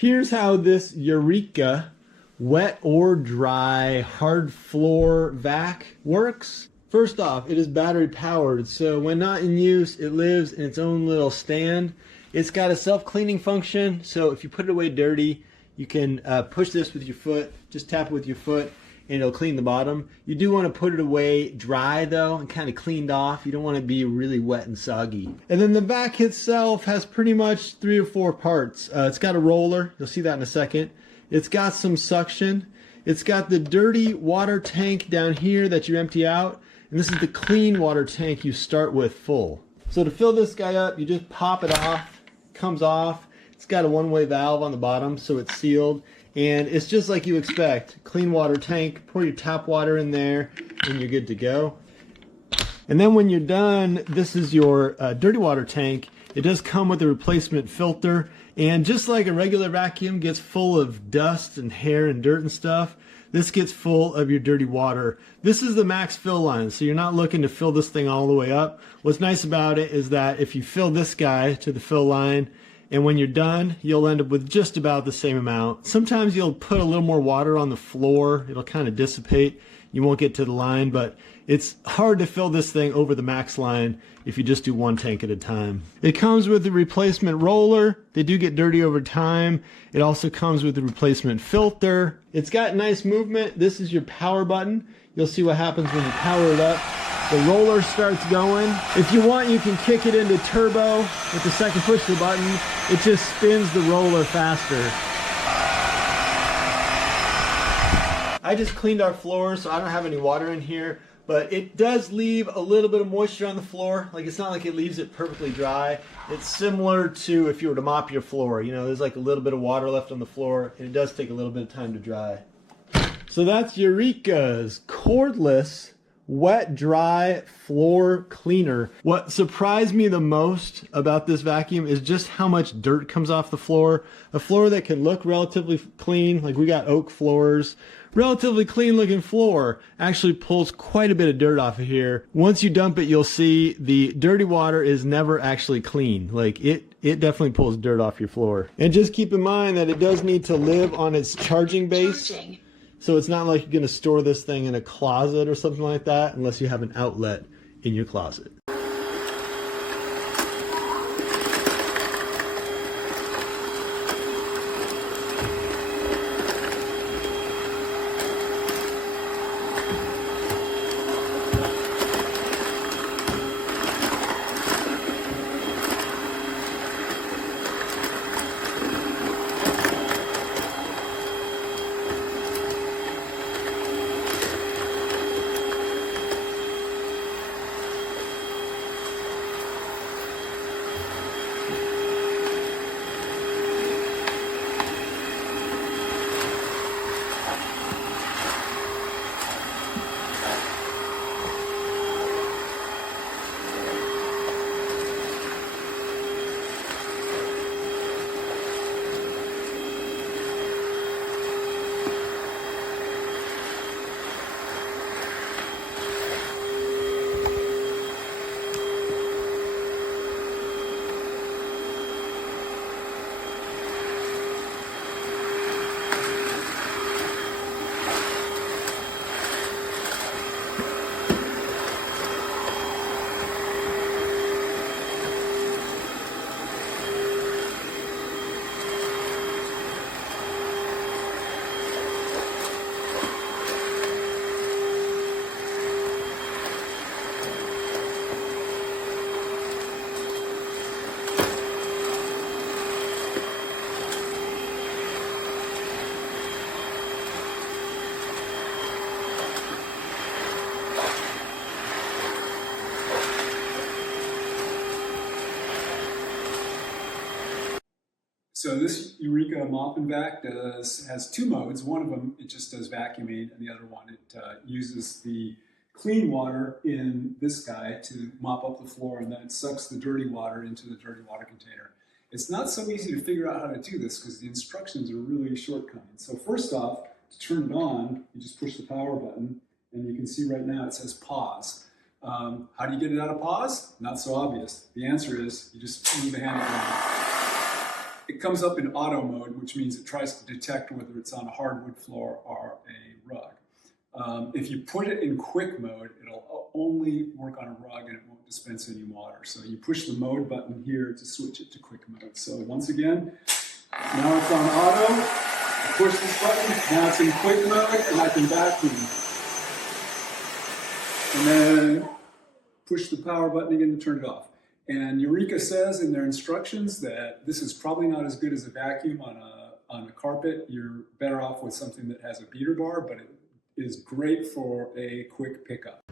Here's how this EUREKA wet or dry hard floor vac works. First off, it is battery powered, so when not in use, it lives in its own little stand. It's got a self-cleaning function, so if you put it away dirty, you can push this with your foot, just tap it with your foot, and it'll clean the bottom. You do want to put it away dry though, and kind of cleaned off. You don't want to be really wet and soggy. And then the vac itself has pretty much 3 or 4 parts. It's got a roller, you'll see that in a second. It's got some suction. It's got the dirty water tank down here that you empty out, and this is the clean water tank you start with full. So to fill this guy up, you just pop it off, comes off. It's got a one-way valve on the bottom, so it's sealed. And it's just like you expect. Clean water tank, pour your tap water in there, and you're good to go. And then when you're done, this is your dirty water tank. It does come with a replacement filter. And just like a regular vacuum gets full of dust and hair and dirt and stuff, this gets full of your dirty water. This is the max fill line, so you're not looking to fill this thing all the way up. What's nice about it is that if you fill this guy to the fill line, and when you're done, you'll end up with just about the same amount. Sometimes you'll put a little more water on the floor. It'll kind of dissipate. You won't get to the line, but it's hard to fill this thing over the max line if you just do one tank at a time. It comes with a replacement roller. They do get dirty over time. It also comes with a replacement filter. It's got nice movement. This is your power button. You'll see what happens when you power it up. The roller starts going. If you want, you can kick it into turbo with the second push of the button. It just spins the roller faster. I just cleaned our floor, so I don't have any water in here, but it does leave a little bit of moisture on the floor. Like, it's not like it leaves it perfectly dry. It's similar to if you were to mop your floor. You know, there's like a little bit of water left on the floor, and it does take a little bit of time to dry. So that's EUREKA's cordless wet dry floor cleaner. What surprised me the most about this vacuum is just how much dirt comes off the floor. A floor that can look relatively clean, like we got oak floors, relatively clean looking floor actually pulls quite a bit of dirt off of here. Once you dump it, you'll see the dirty water is never actually clean. Like it definitely pulls dirt off your floor. And just keep in mind that it does need to live on its charging base. So it's not like you're going to store this thing in a closet or something like that unless you have an outlet in your closet. So this EUREKA mop and vac has 2 modes. One of them, it just does vacuuming, and the other one, it uses the clean water in this guy to mop up the floor, and then it sucks the dirty water into the dirty water container. It's not so easy to figure out how to do this because the instructions are really shortcoming. So first off, to turn it on, you just push the power button, and you can see right now it says pause. How do you get it out of pause? Not so obvious. The answer is you just leave the handle down. It It comes up in auto mode, which means it tries to detect whether it's on a hardwood floor or a rug. If you put it in quick mode, it'll only work on a rug and it won't dispense any water. So you push the mode button here to switch it to quick mode. So once again, now it's on auto. I push this button, now it's in quick mode, and I can vacuum. And then push the power button again to turn it off. And EUREKA says in their instructions that this is probably not as good as a vacuum on a carpet. You're better off with something that has a beater bar, but it is great for a quick pickup.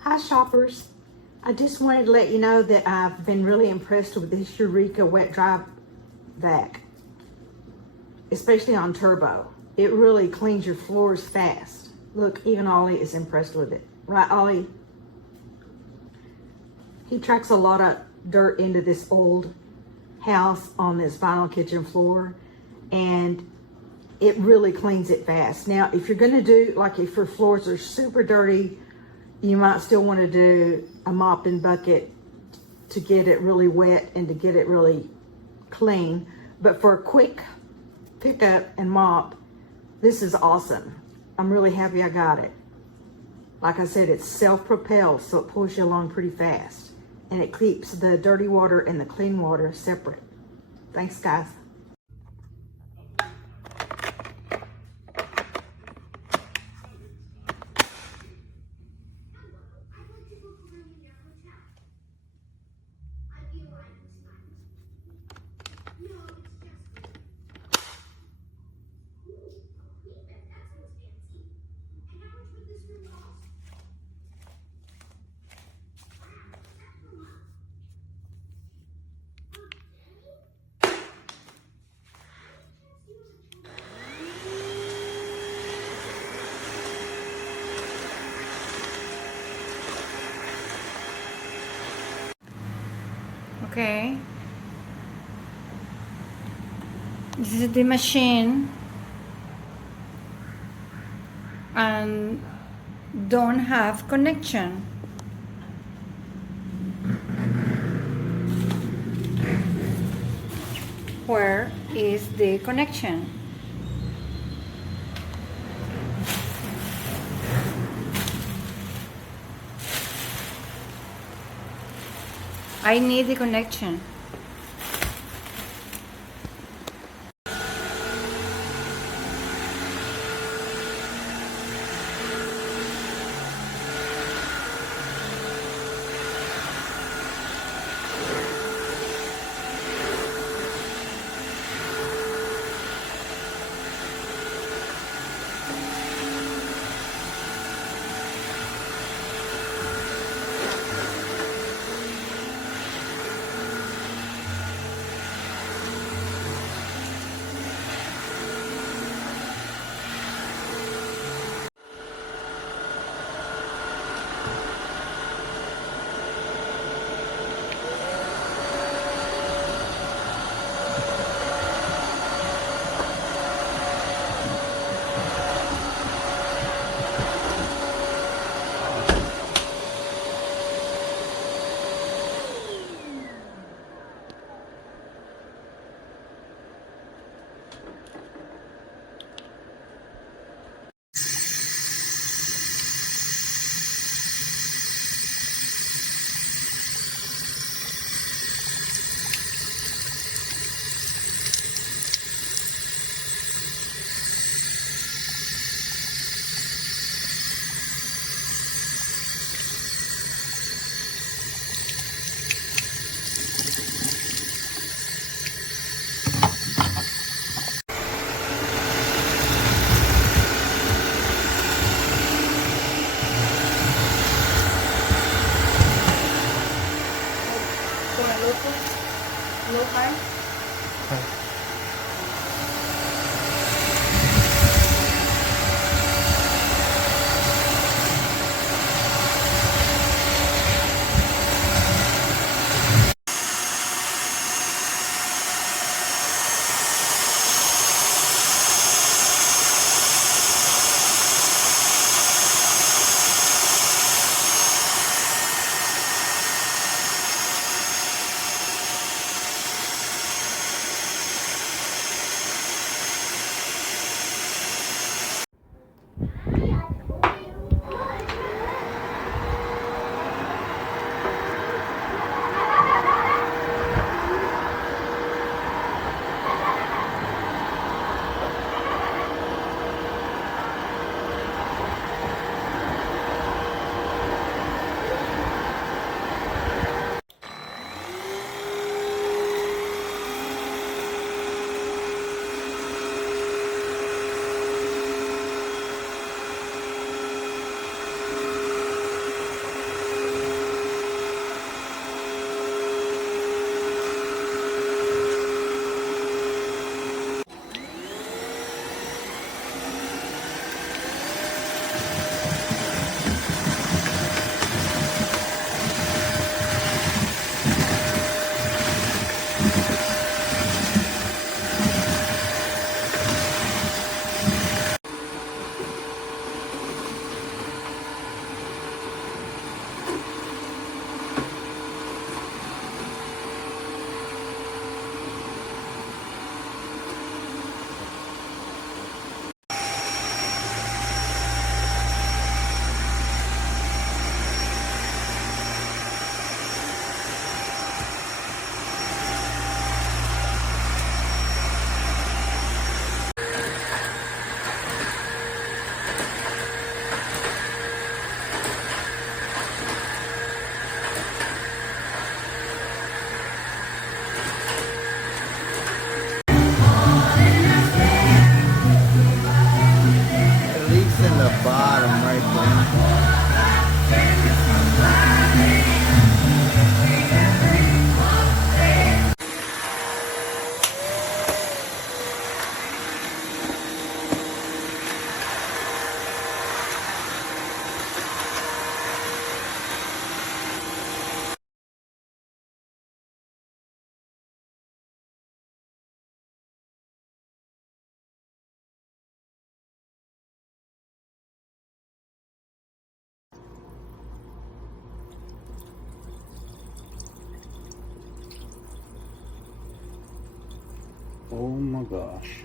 Hi shoppers, I just wanted to let you know that I've been really impressed with this EUREKA wet dry vac, especially on turbo. It really cleans your floors fast. Look, even Ollie is impressed with it. Right, Ollie? He tracks a lot of dirt into this old house on this vinyl kitchen floor, and it really cleans it fast. Now, if you're gonna do, like if your floors are super dirty, you might still want to do a mop and bucket to get it really wet and to get it really clean. But for a quick pickup and mop, this is awesome. I'm really happy I got it. Like I said, it's self-propelled, so it pulls you along pretty fast. And it keeps the dirty water and the clean water separate. Thanks, guys. Okay, this is the machine and don't have connection. Where is the connection? I need the connection. okay? It leaks in the bottom right there. Oh my gosh.